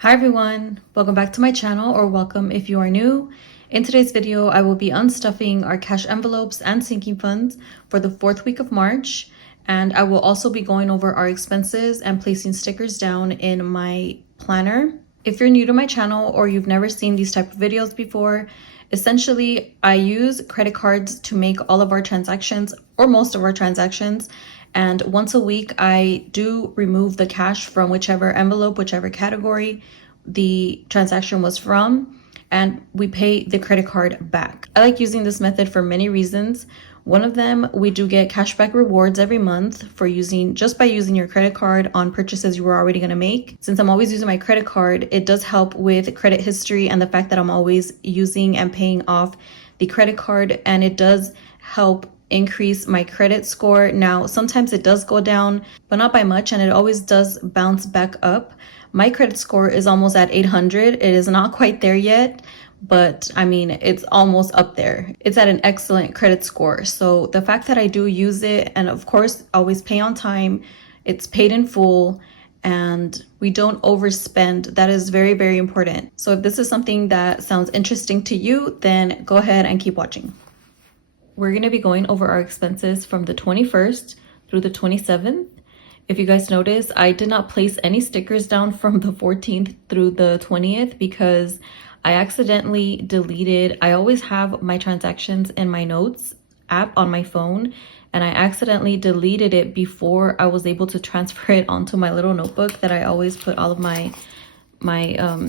Hi everyone, welcome back to my channel, or welcome if you are new. In today's video, I will be unstuffing our cash envelopes and sinking funds for the 4th week of March, and I will also be going over our expenses and placing stickers down in my planner. If you're new to my channel or you've never seen these type of videos before, essentially I use credit cards to make all of our transactions, or most of our transactions, and once a week I do remove the cash from whichever envelope, whichever category the transaction was from, and we pay the credit card back. I like using this method for many reasons. One of them, we do get cashback rewards every month for just by using your credit card on purchases you were already going to make. Since I'm always using my credit card, it does help with credit history and the fact that I'm always using and paying off the credit card, and it does help increase my credit score. Now, sometimes it does go down, but not by much, and it always does bounce back up. My credit score is almost at 800. It is not quite there yet, but I mean, it's almost up there. It's at an excellent credit score. So the fact that I do use it, and of course, always pay on time, it's paid in full, and we don't overspend, that is very, very important. So if this is something that sounds interesting to you, then go ahead and keep watching. We're going to be going over our expenses from the 21st through the 27th. If you guys notice, I did not place any stickers down from the 14th through the 20th because I accidentally deleted. I always have my transactions in my notes app on my phone, and I accidentally deleted it before I was able to transfer it onto my little notebook that I always put all of my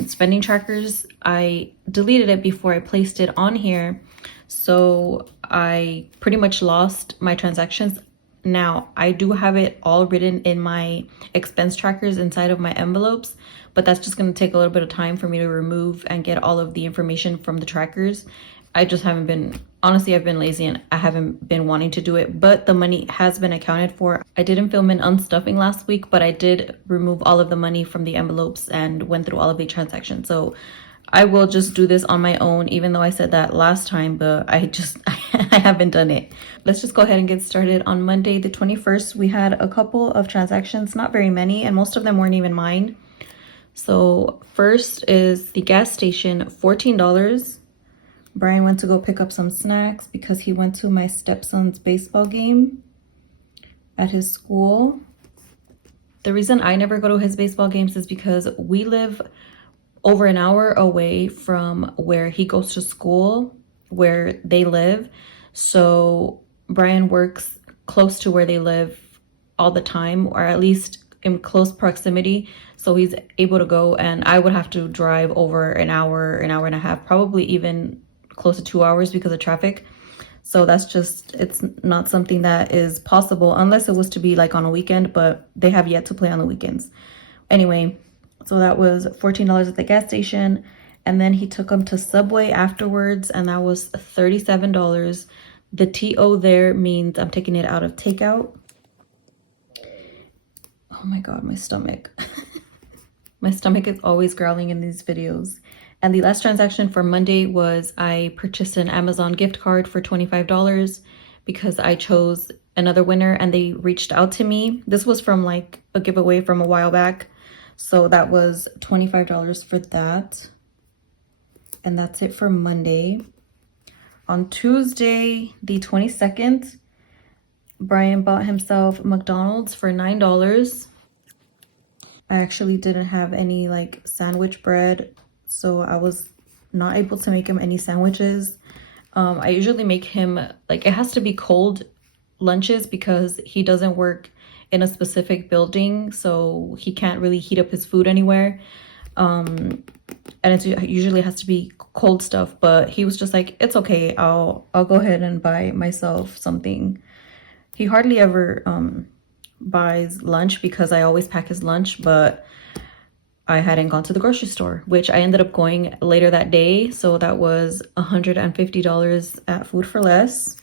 spending trackers. I deleted it before I placed it on here, so I pretty much lost my transactions. Now, I do have it all written in my expense trackers inside of my envelopes, but that's just going to take a little bit of time for me to remove and get all of the information from the trackers. I just haven't been, honestly, I've been lazy and I haven't been wanting to do it, but the money has been accounted for. I didn't film an unstuffing last week, but I did remove all of the money from the envelopes and went through all of the transactions. So I will just do this on my own, even though I said that last time, but I haven't done it. Let's just go ahead and get started. On Monday, the 21st, we had a couple of transactions, not very many, and most of them weren't even mine. So first is the gas station, $14. Brian went to go pick up some snacks because he went to my stepson's baseball game at his school. The reason I never go to his baseball games is because we live over an hour away from where he goes to school, where they live. So Brian works close to where they live all the time, or at least in close proximity. So he's able to go, and I would have to drive over an hour and a half, probably even close to 2 hours because of traffic. So that's just, it's not something that is possible unless it was to be like on a weekend, but they have yet to play on the weekends. Anyway, so that was $14 at the gas station. And then he took them to Subway afterwards, and that was $37. The TO there means I'm taking it out of takeout. Oh my God, my stomach. My stomach is always growling in these videos. And the last transaction for Monday was I purchased an Amazon gift card for $25 because I chose another winner and they reached out to me. This was from like a giveaway from a while back. So that was $25 for that. And that's it for Monday. On Tuesday, the 22nd, Brian bought himself McDonald's for $9. I actually didn't have any like sandwich bread, so I was not able to make him any sandwiches. I usually make him, like, it has to be cold lunches because he doesn't work in a specific building, so he can't really heat up his food anywhere. And it usually has to be cold stuff, but he was just like, it's okay, I'll go ahead and buy myself something. He hardly ever buys lunch because I always pack his lunch, but I hadn't gone to the grocery store, which I ended up going later that day. So that was $150 at Food for Less.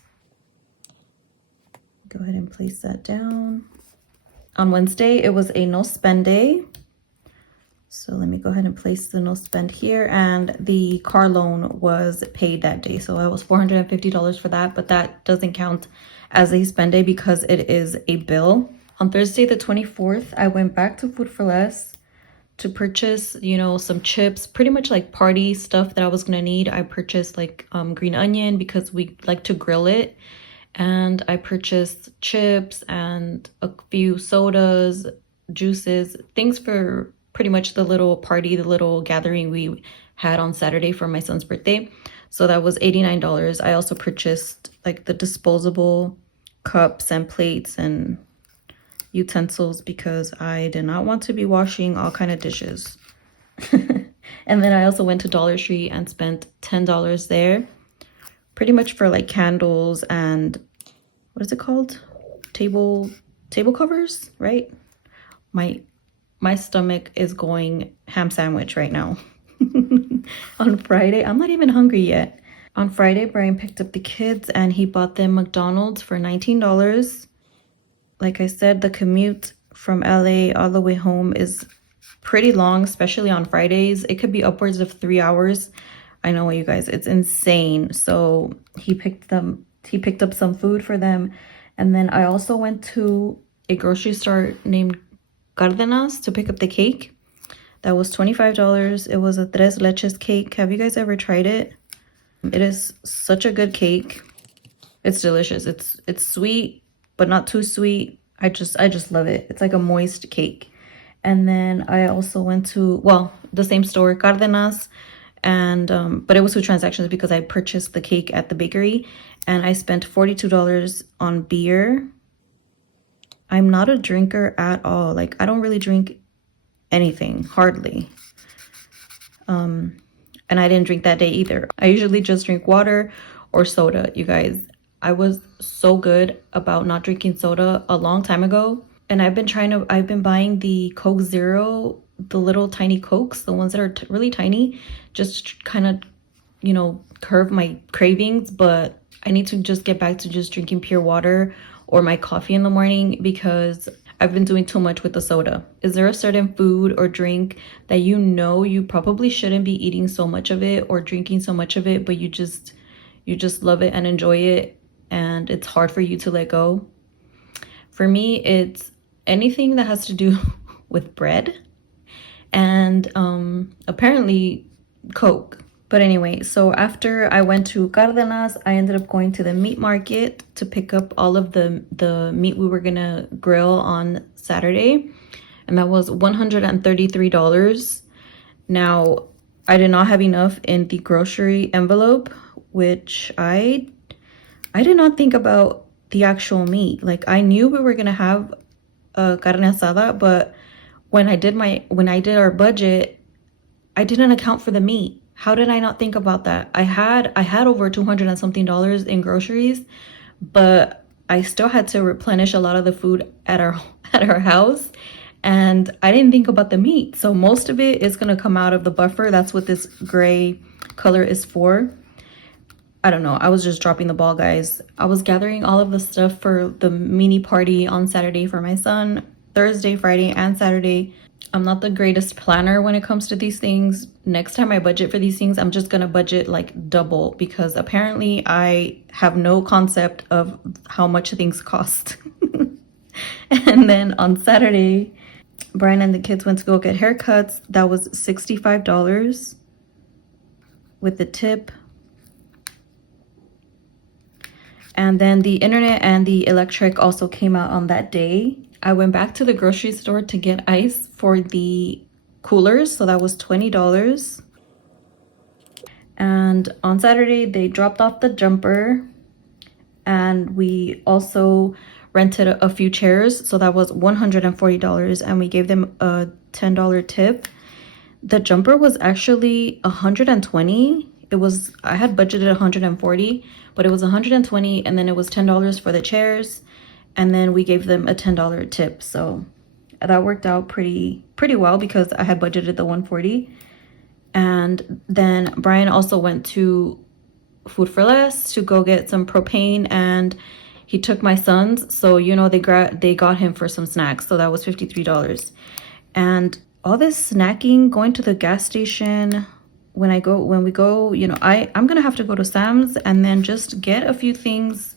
Go ahead and place that down. On Wednesday, it was a no spend day. So let me go ahead and place the no spend here. And the car loan was paid that day. So that was $450 for that, but that doesn't count as a spend day because it is a bill. On Thursday, the 24th, I went back to Food for Less to purchase, you know, some chips, pretty much like party stuff that I was gonna need. I purchased like green onion because we like to grill it. And I purchased chips and a few sodas, juices, things for pretty much the little party, the little gathering we had on Saturday for my son's birthday. So that was $89. I also purchased like the disposable cups and plates and utensils because I did not want to be washing all kind of dishes. And then I also went to Dollar Tree and spent $10 there, pretty much for like candles and what is it called? Table covers, right? My stomach is going ham sandwich right now. On Friday, I'm not even hungry yet. On Friday, Brian picked up the kids and he bought them McDonald's for $19. Like I said, the commute from LA all the way home is pretty long, especially on Fridays. It could be upwards of 3 hours. I know, you guys, it's insane. So he picked up some food for them. And then I also went to a grocery store named Cardenas to pick up the cake. That was $25. It was a tres leches cake. Have you guys ever tried it? It is such a good cake. It's delicious. It's sweet, but not too sweet. I just love it. It's like a moist cake. And then I also went to, well, the same store, Cardenas, and but it was 2 transactions because I purchased the cake at the bakery and I spent $42 on beer. I'm not a drinker at all. Like, I don't really drink anything, hardly. And I didn't drink that day either. I usually just drink water or soda, you guys. I was so good about not drinking soda a long time ago. And I've been buying the Coke Zero, the little tiny Cokes, the ones that are really tiny, just kind of, you know, curb my cravings. But I need to just get back to just drinking pure water or my coffee in the morning because I've been doing too much with the soda. Is there a certain food or drink that you know you probably shouldn't be eating so much of it or drinking so much of it, but you just love it and enjoy it and it's hard for you to let go? For me, it's anything that has to do with bread and apparently Coke. But anyway, so after I went to Cardenas, I ended up going to the meat market to pick up all of the meat we were gonna grill on Saturday. And that was $133. Now, I did not have enough in the grocery envelope, which I did not think about the actual meat. Like, I knew we were gonna have a carne asada, but when I did our budget, I didn't account for the meat. How did I not think about that? I had over 200 and something dollars in groceries, but I still had to replenish a lot of the food at our house, and I didn't think about the meat. So most of it is gonna come out of the buffer. That's what this gray color is for. I don't know. I was just dropping the ball, guys. I was gathering all of the stuff for the mini party on Saturday for my son, Thursday, Friday, and Saturday. I'm not the greatest planner when it comes to these things. Next time I budget for these things, I'm just gonna budget like double because apparently I have no concept of how much things cost. And then on Saturday, Brian and the kids went to go get haircuts. That was $65 with the tip. And then the internet and the electric also came out on that day. I went back to the grocery store to get ice for the coolers, so that was $20. And on Saturday, they dropped off the jumper, and we also rented a few chairs, so that was $140, and we gave them a $10 tip. The jumper was actually $120. I had budgeted $140, but it was $120, and then it was $10 for the chairs, and then we gave them a $10 tip. So that worked out pretty well because I had budgeted the $140. And then Brian also went to Food for Less to go get some propane, and he took my son's, so you know, they got him for some snacks, so that was $53. And all this snacking, going to the gas station, when we go, you know, I'm gonna have to go to Sam's and then just get a few things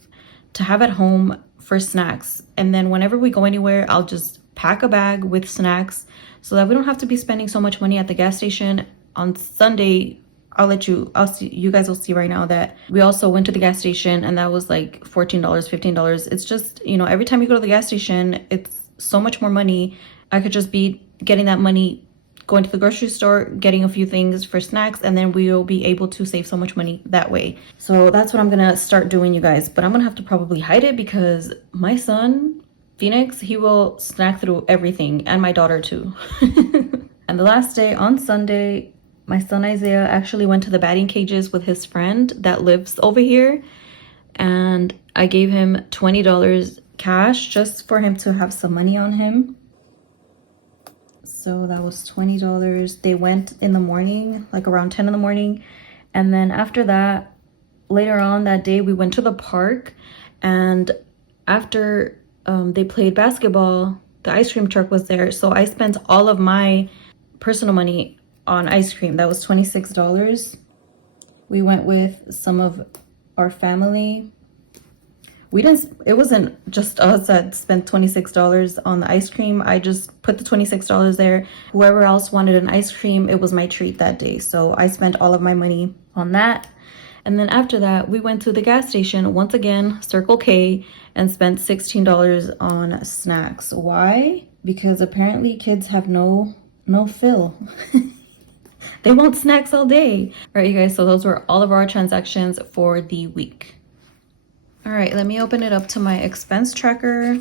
to have at home for snacks, and then whenever we go anywhere, I'll just pack a bag with snacks so that we don't have to be spending so much money at the gas station. On Sunday, you guys will see right now that we also went to the gas station, and that was like $14, $15. It's just, you know, every time you go to the gas station, it's so much more money. I could just be getting that money, going to the grocery store, getting a few things for snacks, and then we will be able to save so much money that way. So that's what I'm gonna start doing, you guys. But I'm gonna have to probably hide it because my son, Phoenix, he will snack through everything, and my daughter too. And the last day, on Sunday, my son Isaiah actually went to the batting cages with his friend that lives over here, and I gave him $20 cash just for him to have some money on him. So that was $20. They went in the morning, like around 10 in the morning. And then after that, later on that day, we went to the park. And after they played basketball, the ice cream truck was there. So I spent all of my personal money on ice cream. That was $26. We went with some of our family. It wasn't just us that spent $26 on the ice cream. I just put the $26 there. Whoever else wanted an ice cream, it was my treat that day. So I spent all of my money on that. And then after that, we went to the gas station, once again, Circle K, and spent $16 on snacks. Why? Because apparently kids have no fill. They want snacks all day. All right, you guys, so those were all of our transactions for the week. All right, let me open it up to my expense tracker.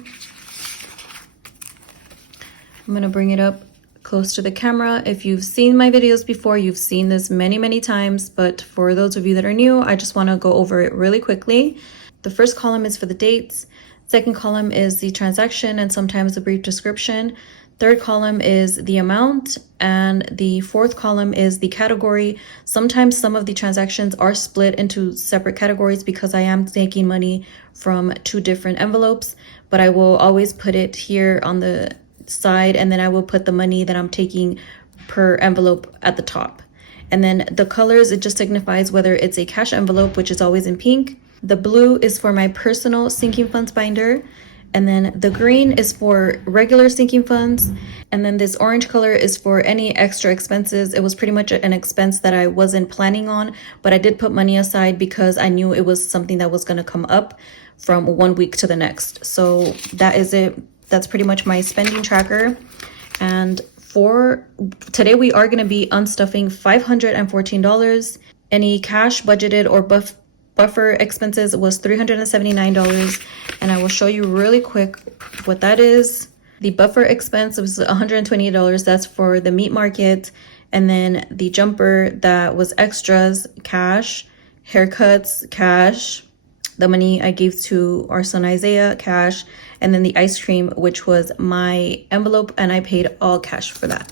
I'm gonna bring it up close to the camera. If you've seen my videos before, you've seen this many, many times, but for those of you that are new, I just wanna go over it really quickly. The first column is for the dates. Second column is the transaction and sometimes a brief description. Third column is the amount, and the fourth column is the category. Sometimes some of the transactions are split into separate categories because I am taking money from 2 different envelopes, but I will always put it here on the side, and then I will put the money that I'm taking per envelope at the top. And then the colors, it just signifies whether it's a cash envelope, which is always in pink. The blue is for my personal sinking funds binder. And then the green is for regular sinking funds. And then this orange color is for any extra expenses. It was pretty much an expense that I wasn't planning on, but I did put money aside because I knew it was something that was going to come up from one week to the next. So that is it. That's pretty much my spending tracker. And for today, we are going to be unstuffing $514. Any cash budgeted or buffer expenses was $379, and I will show you really quick what that is. The buffer expense was $128. That's for the meat market. And then the jumper, that was extras, cash. Haircuts, cash. The money I gave to our son Isaiah, cash. And then the ice cream, which was my envelope, and I paid all cash for that.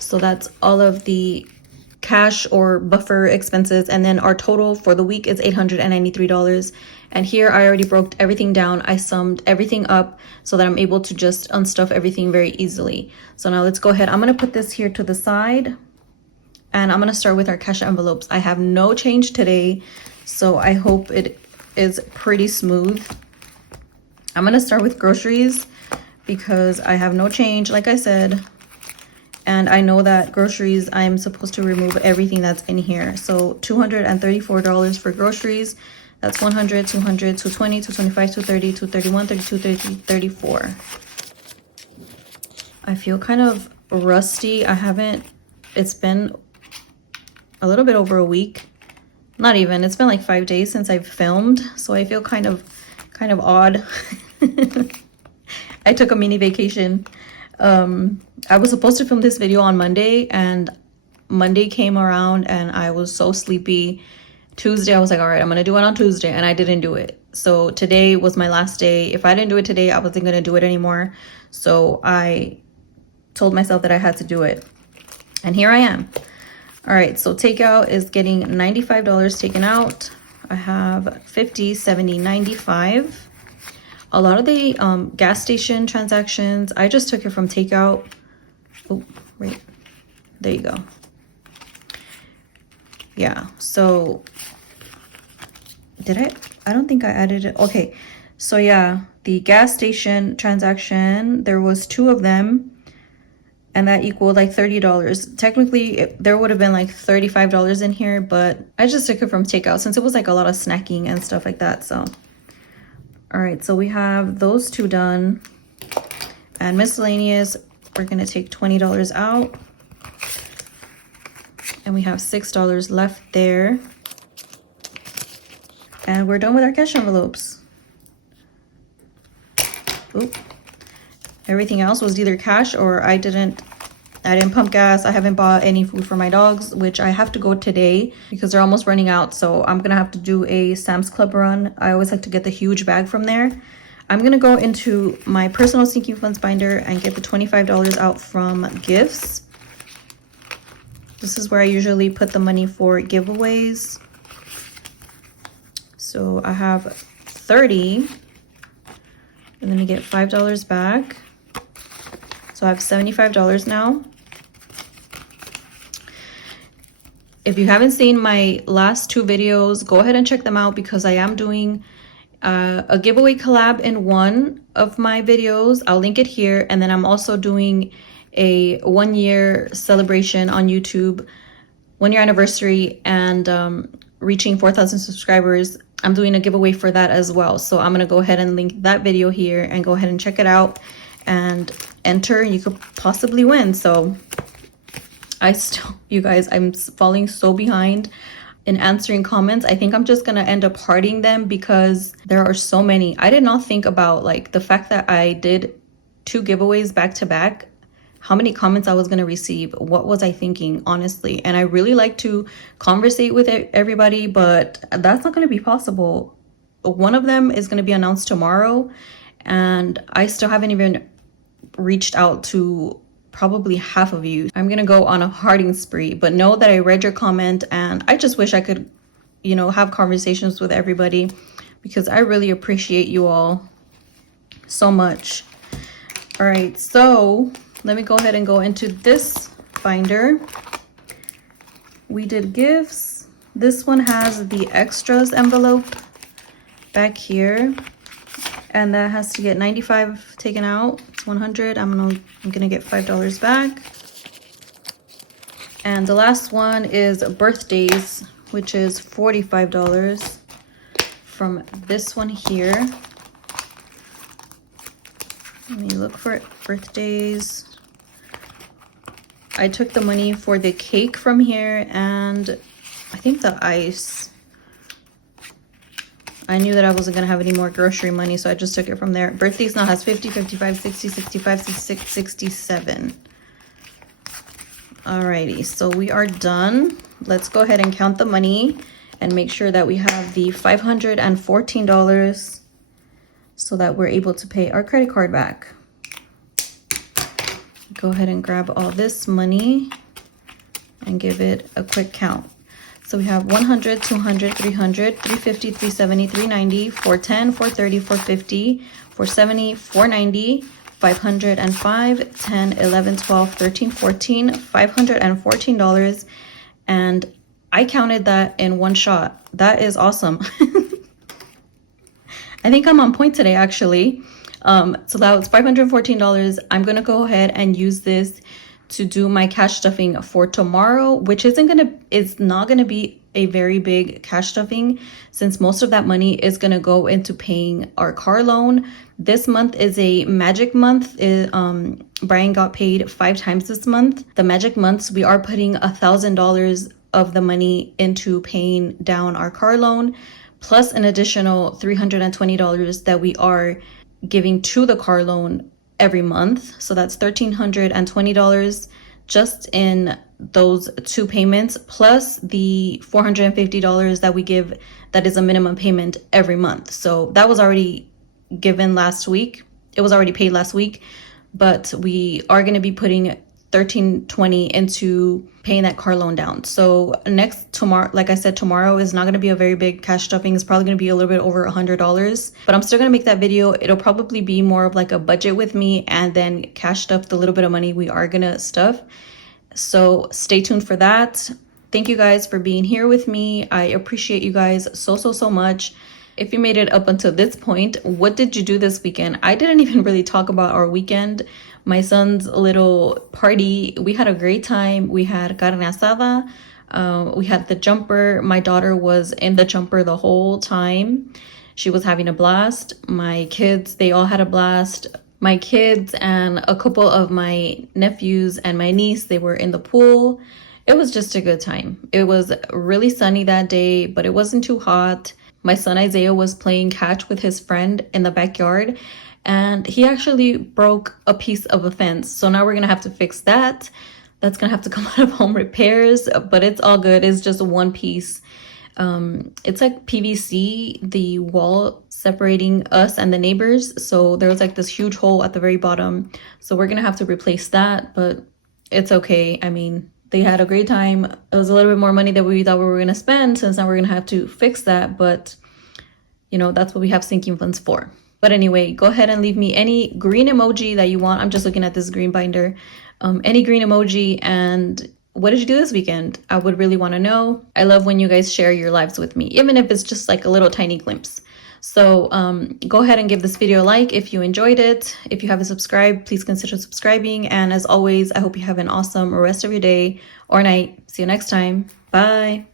So that's all of the cash or buffer expenses. And then our total for the week is $893. And here I already broke everything down. I summed everything up so that I'm able to just unstuff everything very easily. So now let's go ahead. I'm going to put this here to the side, and I'm going to start with our cash envelopes. I have no change today, so I hope it is pretty smooth. I'm going to start with groceries because I have no change, like I said. And I know that groceries, I'm supposed to remove everything that's in here. So $234 for groceries. That's 100, 200, 220, 225, 230, 231, 32, 33, 34. I feel kind of rusty. It's been a little bit over a week. Not even, it's been like 5 days since I've filmed. So I feel kind of odd. I took a mini vacation. I was supposed to film this video on Monday, and Monday came around and I was so sleepy. Tuesday, I was like, all right, I'm going to do it on Tuesday, and I didn't do it. So today was my last day. If I didn't do it today, I wasn't going to do it anymore. So I told myself that I had to do it. And here I am. All right, so takeout is getting $95 taken out. I have 50, 70, 95. A lot of the gas station transactions, I just took it from takeout. Oh, right. There you go. Yeah, so I don't think I added it. Okay, So yeah, the gas station transaction, there was 2 of them, and that equaled like $30. Technically, there would have been like $35 in here, but I just took it from takeout since it was like a lot of snacking and stuff like that. So, all right, so we have those 2 done. And miscellaneous, we're gonna take $20 out. And we have $6 left there. And we're done with our cash envelopes. Oop. Everything else was either cash or I didn't pump gas. I haven't bought any food for my dogs, which I have to go today because they're almost running out. So I'm gonna have to do a Sam's Club run. I always like to get the huge bag from there. I'm gonna go into my personal sinking funds binder and get the $25 out from gifts. This is where I usually put the money for giveaways. So I have 30, and then I get $5 back. So I have $75 now. If you haven't seen my last 2 videos, go ahead and check them out because I am doing a giveaway collab in one of my videos. I'll link it here. And then I'm also doing a 1-year celebration on YouTube, 1-year anniversary, and reaching 4,000 subscribers. I'm doing a giveaway for that as well. So I'm gonna go ahead and link that video here and go ahead and check it out and enter, and you could possibly win. So you guys, I'm falling so behind in answering comments. I think I'm just gonna end up hearting them because there are so many. I did not think about like the fact that I did 2 giveaways back to back, how many comments I was gonna receive. What was I thinking, honestly? And I really like to conversate with everybody, but that's not gonna be possible. One of them is gonna be announced tomorrow, and I still haven't even reached out to probably half of you. I'm gonna go on a hearting spree, but know that I read your comment, and I just wish I could, have conversations with everybody because I really appreciate you all so much. All right, so let me go ahead and go into this binder. We did gifts. This one has the extras envelope back here, and that has to get 95 taken out. It's 100. I'm gonna get $5 back. And the last one is birthdays, which is $45 from this one here. Let me look for it. Birthdays. I took the money for the cake from here, and I think the ice. I knew that I wasn't gonna have any more grocery money, so I just took it from there. Birthdays now has 50, 55, 60, 65, 66, 67. Alrighty, so we are done. Let's go ahead and count the money and make sure that we have the $514 so that we're able to pay our credit card back. Go ahead and grab all this money and give it a quick count. So we have 100, 200, 300, 350, 370, 390, 410, 430, 450, 470, 490, 505, 10, 11, 12, 13, 14, $514. And I counted that in one shot. That is awesome. I think I'm on point today, actually. So that was $514. I'm gonna go ahead and use this to do my cash stuffing for tomorrow, which is not gonna be a very big cash stuffing since most of that money is gonna go into paying our car loan. This month is a magic month. Brian got paid 5 times this month. The magic months, we are putting $1,000 of the money into paying down our car loan, plus an additional $320 that we are giving to the car loan every month. So that's $1,320 just in those 2 payments, plus the $450 that we give that is a minimum payment every month. So that was already given last week. It was already paid last week, but we are going to be putting $1,320 into paying that car loan down. So tomorrow, like I said, tomorrow is not going to be a very big cash stuffing. It's probably going to be a little bit over $100, but I'm still going to make that video. It'll probably be more of like a budget with me, and then cash stuff the little bit of money we are going to stuff. So stay tuned for that. Thank you guys for being here with me. I appreciate you guys so much. If you made it up until this point, what did you do this weekend? I didn't even really talk about our weekend. My son's little party, we had a great time. We had carne asada. We had the jumper. My daughter was in the jumper the whole time. She was having a blast. My kids, they all had a blast. My kids and a couple of my nephews and my niece, they were in the pool. It was just a good time. It was really sunny that day, but it wasn't too hot. My son Isaiah was playing catch with his friend in the backyard, and he actually broke a piece of a fence. So now we're gonna have to fix that. That's gonna have to come out of home repairs, but it's all good. It's just one piece. It's like PVC, the wall separating us and the neighbors. So there was like this huge hole at the very bottom. So we're gonna have to replace that, but it's okay. I mean, they had a great time. It was a little bit more money than we thought we were gonna spend, since now we're gonna have to fix that. But you know, that's what we have sinking funds for. But anyway, go ahead and leave me any green emoji that you want. I'm just looking at this green binder. Any green emoji. And what did you do this weekend? I would really want to know. I love when you guys share your lives with me, even if it's just like a little tiny glimpse. So go ahead and give this video a like if you enjoyed it. If you haven't subscribed, please consider subscribing. And as always, I hope you have an awesome rest of your day or night. See you next time. Bye.